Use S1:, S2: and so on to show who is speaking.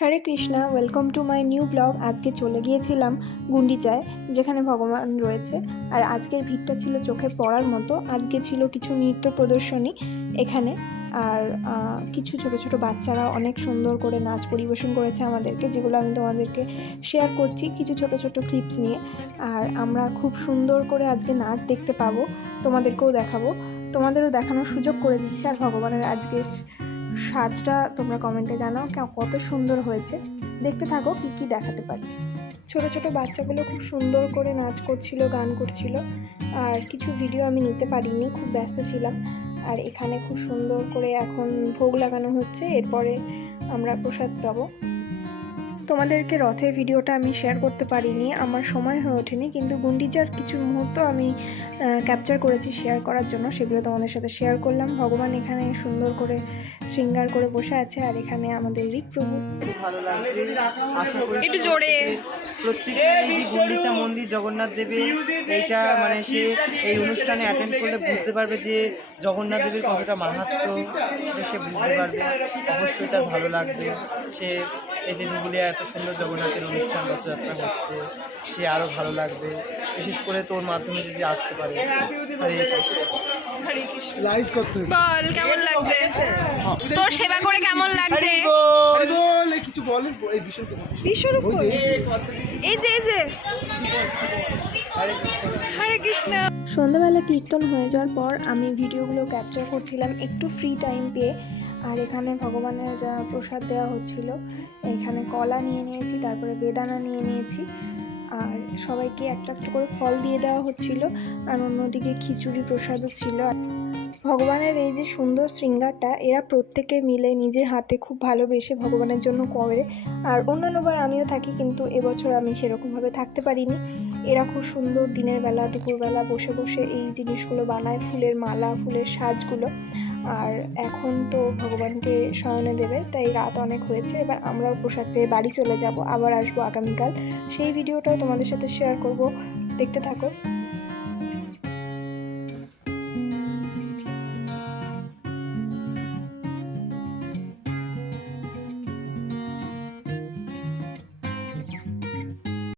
S1: Hare Krishna welcome to my new blog আজকে চলে গিয়েছিলাম গুন্ডিচায়, যেখানে ভগবান রয়েছে। আর আজকের ভিড়টা ছিল চোখে পড়ার মতো। আজকে ছিল কিছু নৃত্য প্রদর্শনী এখানে। আর কিছু ছোট ছোট বাচ্চারা অনেক সুন্দর করে নাচ পরিবেশন করেছে আমাদেরকে, যেগুলো আমি তোমাদেরকে শেয়ার করছি কিছু ছোট ছোট ক্লিপস নিয়ে। আর আমরা খুব সুন্দর করে আজকে নাচ দেখতে পাবো, তোমাদেরকেও দেখাবো। তোমাদেরও দেখানোর সুযোগ করে দিচ্ছে আর ভগবানের আজকের সাজটা তোমরা কমেন্টে জানাও কত সুন্দর হয়েছে। দেখতে থাকো কি কি দেখাতে পারি। ছোট ছোট বাচ্চাগুলো খুব সুন্দর করে নাচ করছিল, গান করছিল। আর কিছু ভিডিও আমি নিতে পারিনি, খুব ব্যস্ত ছিলাম। আর এখানে খুব সুন্দর করে এখন ভোগ লাগানো হচ্ছে, এরপরে আমরা প্রসাদ পাবো। তোমাদেরকে রথের ভিডিওটা আমি শেয়ার করতে পারিনি, আমার সময় হয়ে ওঠেনি, কিন্তু গুন্ডিজার কিছু মুহূর্ত আমি ক্যাপচার করেছি শেয়ার করার জন্য, সেগুলো তোমাদের সাথে শেয়ার করলাম। ভগবান এখানে সুন্দর করে শৃঙ্গার করে বসে আছে আর এখানে আমাদের ঋক প্রভু।
S2: ভালো লাগছে। আশা করি
S1: একটু জোরে।
S2: প্রত্যেকটা মন্দির জগন্নাথ দেবের এইটা মানে সে এই অনুষ্ঠানে অ্যাটেন্ড করলে বুঝতে পারবে যে জগন্নাথ দেবের কতটা মাহাত্ম সে বুঝতে পারবে। অবশ্যই তার ভালো লাগবে। সে এই যে দুগুলিয়া এত সুন্দর জগন্নাথের অনুষ্ঠান রথযাত্রা হচ্ছে সে আরও ভালো লাগবে। বিশেষ করে তোর মাধ্যমে যদি আসতে পারে হরে কৃষ্ণ।
S3: লাইভ করতে।
S1: বল কেমন লাগছে? তোর সেবা করে কেমন লাগছে?
S3: আরে বল। এই কিছু বলেন এই বিষয়
S1: বিশ্বরূপ এই যে এই যে হরে কৃষ্ণ। সন্ধ্যাবেলা কীর্তন হয়ে যাওয়ার পর আমি ভিডিওগুলো ক্যাপচার করছিলাম একটু ফ্রি টাইম পেয়ে। আর এখানে ভগবানের প্রসাদ দেওয়া হচ্ছিল। এখানে কলা নিয়ে নিয়েছি তারপরে বেদানা নিয়ে নিয়েছি। আর সবাইকে একটা একটা করে ফল দিয়ে দেওয়া হচ্ছিল। আর অন্যদিকে খিচুড়ি প্রসাদও ছিল। ভগবানের এই যে সুন্দর শৃঙ্গারটা, এরা প্রত্যেকে মিলে নিজের হাতে খুব ভালোবেসে ভগবানের জন্য করে। আর অন্যান্যবার আমিও থাকি, কিন্তু এবছর আমি সেরকমভাবে থাকতে পারিনি। এরা খুব সুন্দর দিনের বেলা, দুপুরবেলা বসে বসে এই জিনিসগুলো বানায়, ফুলের মালা, ফুলের সাজগুলো। আর এখন তো ভগবানকে শয়নে দেবে, তাই রাত অনেক হয়েছে। এবার আমরাও প্রসাদ পেয়ে বাড়ি চলে যাব, আবার আসব আগামীকাল। সেই ভিডিওটাও তোমাদের সাথে শেয়ার করব। দেখতে থাকো।